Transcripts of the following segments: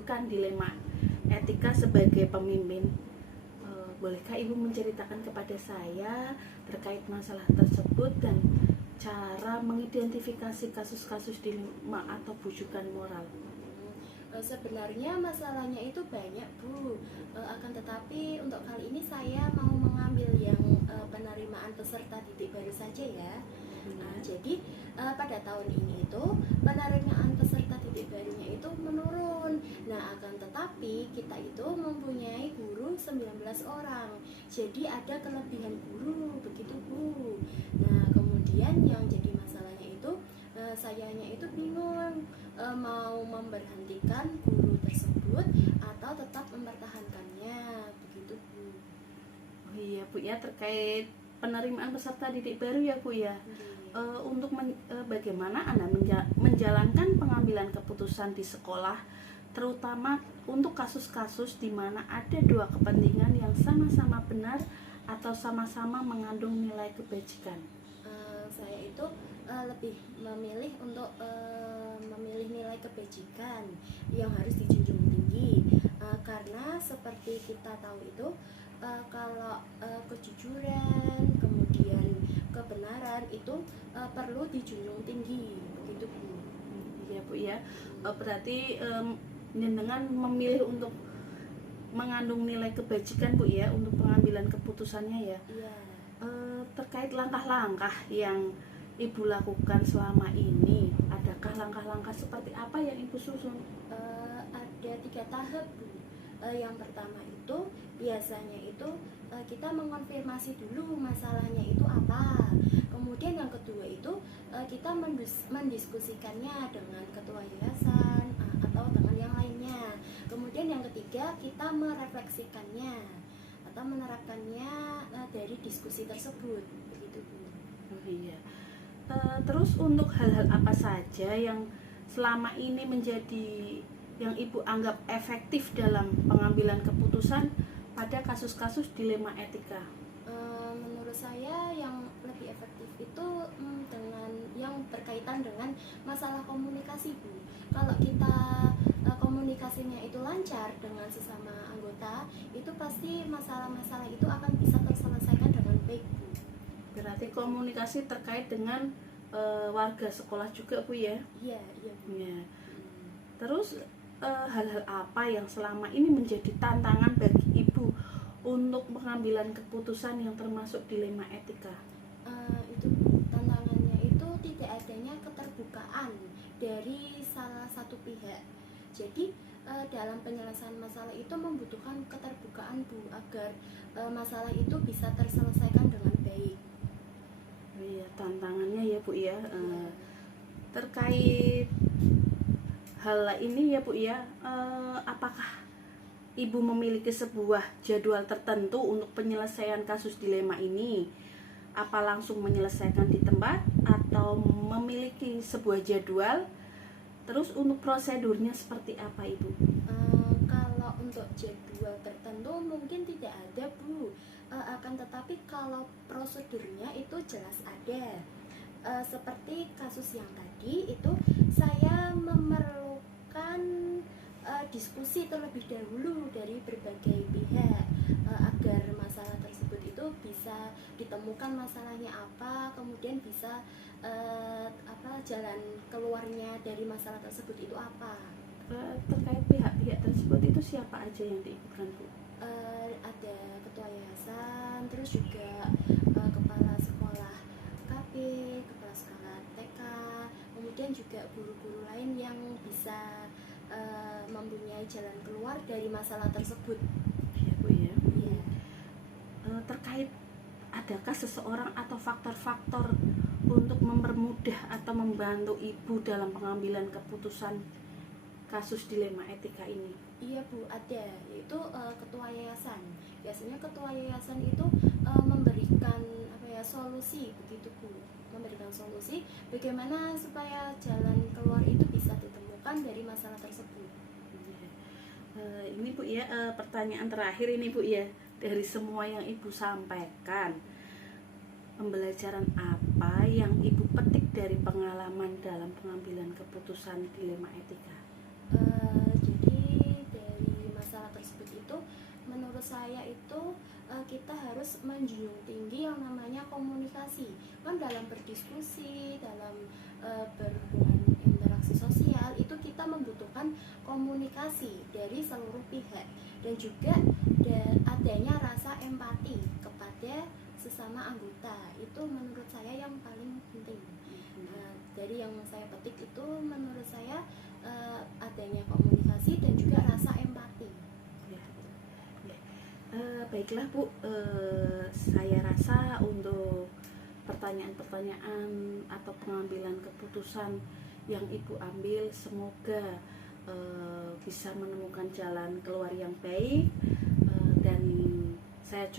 menimbulkan dilema etika sebagai pemimpin. Bolehkah Ibu menceritakan kepada saya terkait masalah tersebut dan cara mengidentifikasi kasus-kasus dilema atau bujukan moral? Sebenarnya masalahnya itu banyak, Bu. Akan tetapi untuk kali ini saya mau mengambil yang penerimaan peserta didik baru saja ya. Jadi pada tahun ini itu penerimaan peserta didik barunya itu menurun. Nah, akan tetapi kita itu mempunyai guru 19 orang. Jadi ada kelebihan guru, begitu, Bu. Nah, kemudian yang jadi masalahnya itu sayanya itu bingung mau memberhentikan guru tersebut atau tetap mempertahankannya, begitu, Bu. Oh iya Bu ya, terkait penerimaan peserta didik baru ya Bu ya. Untuk bagaimana Anda menjalankan pengambilan keputusan di sekolah, terutama untuk kasus-kasus di mana ada dua kepentingan yang sama-sama benar atau sama-sama mengandung nilai kebajikan? Saya itu lebih memilih untuk memilih nilai kebajikan yang harus dijunjung tinggi, karena seperti kita tahu itu kalau kejujuran kemudian kebenaran itu perlu dijunjung tinggi, begitu, Bu. Iya Bu ya, berarti dengan memilih untuk mengandung nilai kebajikan Bu ya untuk pengambilan keputusannya ya. Iya. Terkait langkah-langkah yang Ibu lakukan selama ini, adakah langkah-langkah seperti apa yang Ibu susun? Ada 3 tahap, Bu. Yang pertama itu biasanya itu kita mengonfirmasi dulu masalahnya itu apa. Kemudian yang kedua itu kita mendiskusikannya dengan ketua yayasan atau dengan yang lainnya. Kemudian yang ketiga kita merefleksikannya atau menerapkannya dari diskusi tersebut, begitu, Bu. Oh iya. Terus untuk hal-hal apa saja yang selama ini menjadi yang Ibu anggap efektif dalam pengambilan keputusan pada kasus-kasus dilema etika? Menurut saya yang lebih efektif itu dengan yang berkaitan dengan masalah komunikasi, Bu. Kalau kita komunikasinya itu lancar dengan sesama anggota, itu pasti masalah-masalah itu akan bisa terselesaikan dengan baik, Bu. Berarti komunikasi terkait dengan warga sekolah juga Bu ya? Iya, iya, Bu. Ya. Terus hal-hal apa yang selama ini menjadi tantangan bagi Ibu untuk pengambilan keputusan yang termasuk dilema etika? Itu tantangannya itu tidak adanya keterbukaan dari salah satu pihak. Jadi dalam penyelesaian masalah itu membutuhkan keterbukaan, Bu, agar masalah itu bisa terselesaikan dengan baik. Oh iya, tantangannya ya Bu ya. Terkait hal ini ya Bu ya, apakah Ibu memiliki sebuah jadwal tertentu untuk penyelesaian kasus dilema ini? Apa langsung menyelesaikan di tempat atau memiliki sebuah jadwal? Terus untuk prosedurnya seperti apa Ibu? Kalau untuk jadwal tertentu mungkin tidak ada, Bu. Akan tetapi kalau prosedurnya itu jelas ada. Seperti kasus yang tadi itu saya memerlukan diskusi terlebih dahulu dari berbagai pihak agar masalah tersebut itu bisa ditemukan masalahnya apa, kemudian bisa jalan keluarnya dari masalah tersebut itu apa. Terkait pihak-pihak tersebut itu siapa aja yang diikutkan Bu? Ada ketua yayasan, terus juga kepala sekolah KP, kepala sekolah TK, kemudian juga guru-guru lain yang bisa mempunyai jalan keluar dari masalah tersebut. Ya Bu ya. Iya. Terkait adakah seseorang atau faktor-faktor untuk mempermudah atau membantu Ibu dalam pengambilan keputusan kasus dilema etika ini? Iya, Bu, ada, yaitu ketua yayasan. Biasanya ketua yayasan itu memberikan solusi, begitu, Bu. Memberikan solusi bagaimana supaya jalan keluar itu bisa ditemukan dari masalah tersebut. Ini Bu ya, pertanyaan terakhir ini Bu ya, dari semua yang Ibu sampaikan, pembelajaran apa yang Ibu petik dari pengalaman dalam pengambilan keputusan dilema etika? Jadi menurut saya itu kita harus menjunjung tinggi yang namanya komunikasi. Kan dalam berdiskusi, dalam berhubungan interaksi sosial itu kita membutuhkan komunikasi dari seluruh pihak, dan juga adanya rasa empati kepada sesama anggota. Itu menurut saya yang paling penting. Dari yang saya petik itu menurut saya adanya komunikasi dan juga rasa empati. Ya. Baiklah Bu, saya rasa untuk pertanyaan-pertanyaan atau pengambilan keputusan yang Ibu ambil semoga bisa menemukan jalan keluar yang baik, dan saya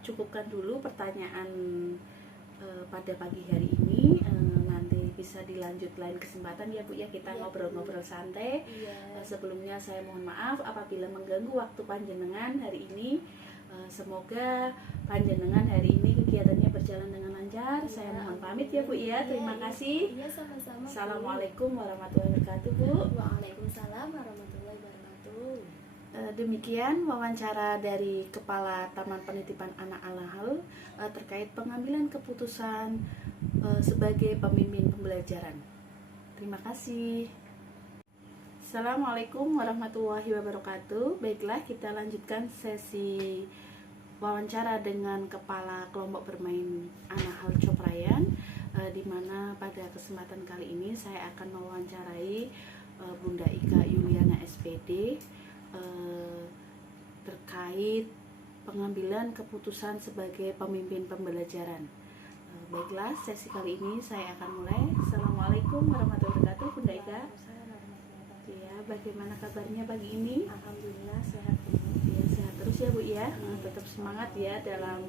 cukupkan dulu pertanyaan pada pagi hari ini. Nanti bisa dilanjut lain kesempatan ya Bu ya, kita ngobrol-ngobrol santai. Sebelumnya saya mohon maaf apabila mengganggu waktu panjenengan hari ini. Semoga panjenengan hari ini kegiatannya berjalan dengan lancar. Saya mohon pamit ya Bu ya. Terima kasih. Sama-sama. Assalamualaikum warahmatullahi wabarakatuh Bu. Waalaikumsalam warahmatullahi wabarakatuh. Demikian wawancara dari Kepala Taman Penitipan Anak Al-Nahl terkait pengambilan keputusan sebagai pemimpin pembelajaran. Terima kasih. Assalamualaikum warahmatullahi wabarakatuh. Baiklah, kita lanjutkan sesi wawancara dengan Kepala Kelompok Bermain Al-Nahl Coprayan, di mana pada kesempatan kali ini saya akan mewawancarai Bunda Ika Yuliana SPD terkait pengambilan keputusan sebagai pemimpin pembelajaran. Baiklah, sesi kali ini saya akan mulai. Assalamualaikum warahmatullahi wabarakatuh, Bunda Ika. Ya, bagaimana kabarnya pagi ini? Alhamdulillah sehat. Ya, sehat terus ya Bu ya. Tetap semangat ya dalam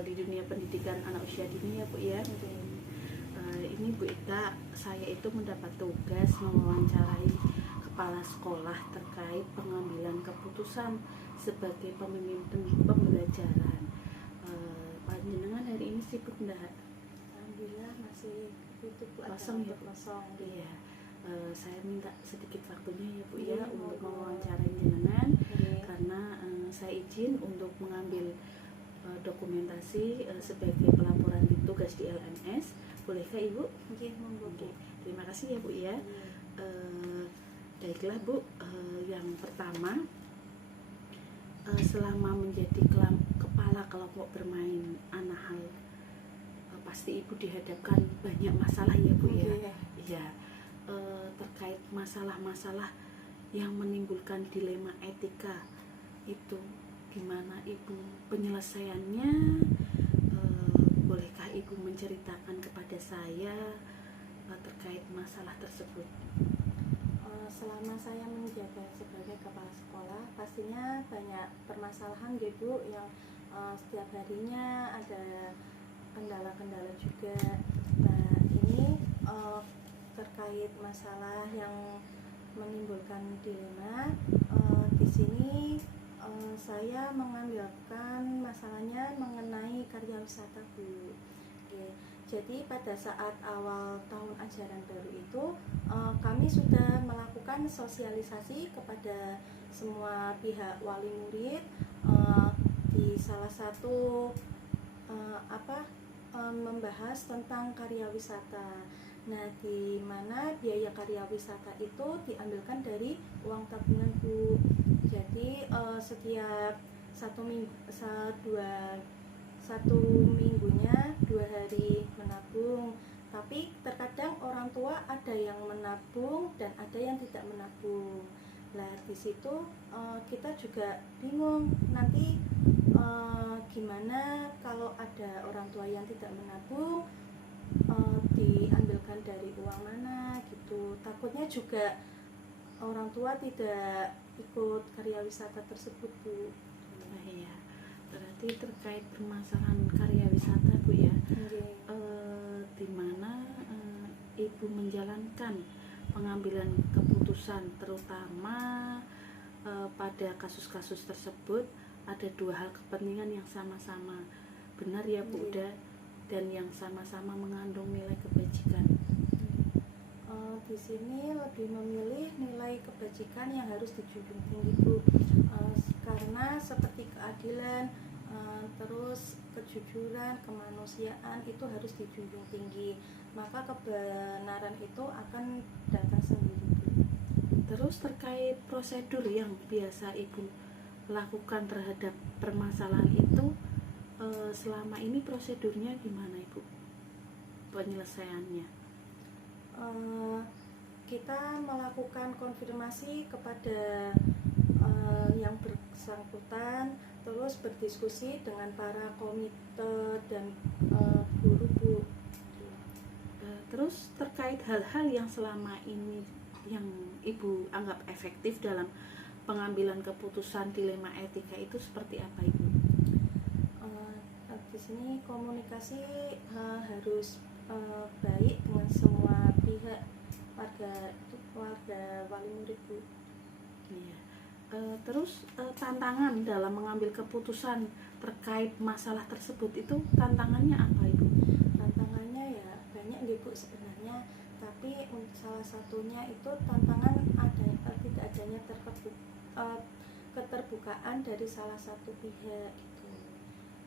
di dunia pendidikan anak usia dini ya Bu ya. Ini Bu Ika, saya itu mendapat tugas mewawancarai kepala sekolah terkait pengambilan keputusan sebagai pemimpin pembelajaran. Panjenengan hari ini sibuk enggak? Alhamdulillah masih tutup Kosong ya Bu? kosong. Iya. Saya minta sedikit waktunya ya Bu ya untuk mewawancarai jenengan, karena saya izin untuk mengambil dokumentasi sebagai pelaporan tugas di LMS. Bolehkah Ibu? Oke. Terima kasih ya Bu ya. Baiklah Bu, yang pertama, selama menjadi kepala kelompok bermain Al-Nahl, pasti Ibu dihadapkan banyak masalah ya Bu ya. Iya. Terkait masalah-masalah yang menimbulkan dilema etika itu gimana Ibu penyelesaiannya? Bolehkah Ibu menceritakan kepada saya terkait masalah tersebut? Selama saya menjabat sebagai kepala sekolah, pastinya banyak permasalahan ya Bu, yang setiap harinya ada kendala-kendala juga. Nah, ini terkait masalah yang menimbulkan dilema, di sini saya mengambilkan masalahnya mengenai karya wisata Bu. Oke. Jadi pada saat awal tahun ajaran baru itu kami sudah melakukan sosialisasi kepada semua pihak wali murid di salah satu membahas tentang karya wisata. Nah, di mana biaya karya wisata itu diambilkan dari uang tabungan Bu. Jadi setiap satu minggunya 2 hari menabung. Tapi terkadang orang tua ada yang menabung dan ada yang tidak menabung. Nah, di situ kita juga bingung nanti gimana kalau ada orang tua yang tidak menabung, diambilkan dari uang mana gitu. Takutnya juga orang tua tidak ikut karya wisata tersebut Bu. Nah, iya. Berarti terkait permasalahan karya wisata Bu ya. Di mana Ibu menjalankan pengambilan keputusan, terutama pada kasus-kasus tersebut ada 2 hal kepentingan yang sama-sama benar ya Bu, dan yang sama-sama mengandung nilai kebajikan. Di sini lebih memilih nilai kebajikan yang harus dijunjung tinggi Bu, karena seperti keadilan, terus kejujuran, kemanusiaan itu harus dijunjung tinggi, maka kebenaran itu akan datang sendiri, Bu. Terus terkait prosedur yang biasa Ibu lakukan terhadap permasalahan itu, selama ini prosedurnya gimana Ibu penyelesaiannya? Kita melakukan konfirmasi kepada yang bersangkutan, terus berdiskusi dengan para komite dan guru, Bu. Terus terkait hal-hal yang selama ini yang Ibu anggap efektif dalam pengambilan keputusan dilema etika itu seperti apa Ibu? Di sini komunikasi harus baik dengan semua pihak, warga wali murid, Bu. Iya. Terus tantangan dalam mengambil keputusan terkait masalah tersebut itu tantangannya apa Ibu? Tantangannya ya banyak nih, Bu, sebenarnya, tapi salah satunya itu tantangan tidak adanya keterbukaan dari salah satu pihak gitu.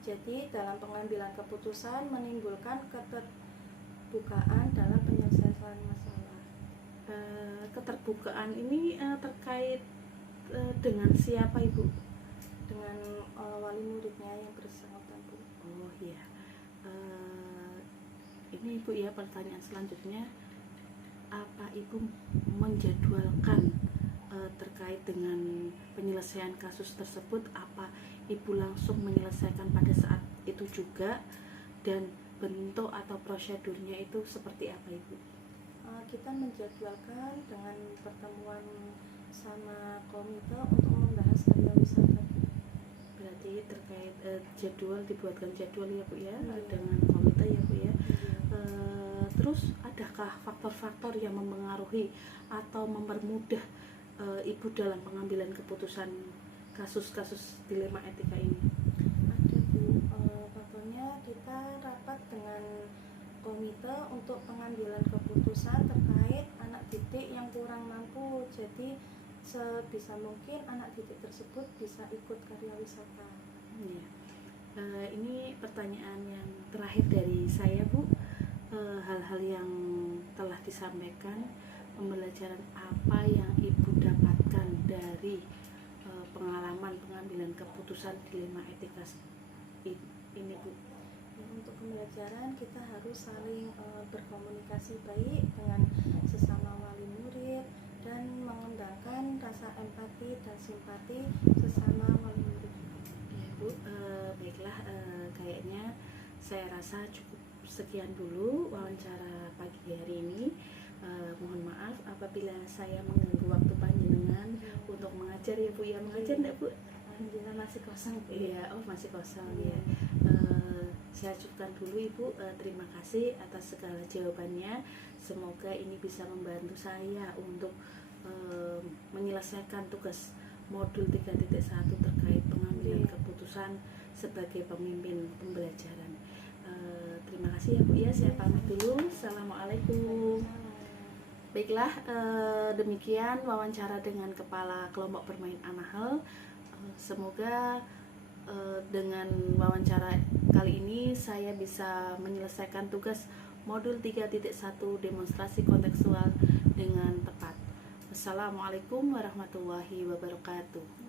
Jadi dalam pengambilan keputusan menimbulkan keterbukaan dalam penyelesaian masalah. Keterbukaan ini terkait dengan siapa Ibu? Dengan wali muridnya yang bersangkutan, Bu. Oh iya. Ini Ibu ya, pertanyaan selanjutnya, apa Ibu menjadwalkan terkait dengan penyelesaian kasus tersebut? Apa Ibu langsung menyelesaikan pada saat itu juga, dan bentuk atau prosedurnya itu seperti apa Ibu? Kita menjadwalkan dengan pertemuan sama komite untuk membahas karya wisata. Berarti terkait dibuatkan jadwal ya Bu ya, Iya. dengan komite ya Bu ya. Iya. Terus adakah faktor-faktor yang mempengaruhi atau mempermudah Ibu dalam pengambilan keputusan kasus-kasus dilema etika ini? Ada, Bu. Contohnya kita rapat dengan komite untuk pengambilan keputusan terkait anak didik yang kurang mampu. Jadi sebisa mungkin anak didik tersebut bisa ikut karya wisata. Ya. Ini pertanyaan yang terakhir dari saya Bu. Hal-hal yang telah disampaikan, pembelajaran apa yang Ibu dapatkan dari pengalaman pengambilan keputusan dilema etika ini Bu? Ya, untuk pembelajaran kita harus saling berkomunikasi baik dengan sesama wali murid dan mengembangkan rasa empati dan simpati sesama wali murid. Ya Bu, baiklah, kayaknya saya rasa cukup sekian dulu wawancara pagi hari ini. Mohon maaf apabila saya mengganggu waktu panjenengan untuk mengajar ya Bu ya. Mengajar enggak Bu? Alhamdulillah masih kosong. Iya, oh masih kosong ya. Saya cukupkan dulu Ibu. Terima kasih atas segala jawabannya. Semoga ini bisa membantu saya untuk menyelesaikan tugas modul 3.1 terkait pengambilan keputusan sebagai pemimpin pembelajaran. Terima kasih ya Bu ya. Saya pamit dulu. Assalamualaikum. Baiklah, demikian wawancara dengan Kepala Kelompok Bermain Anahel. Semoga dengan wawancara kali ini saya bisa menyelesaikan tugas modul 3.1 demonstrasi kontekstual dengan tepat. Wassalamualaikum warahmatullahi wabarakatuh.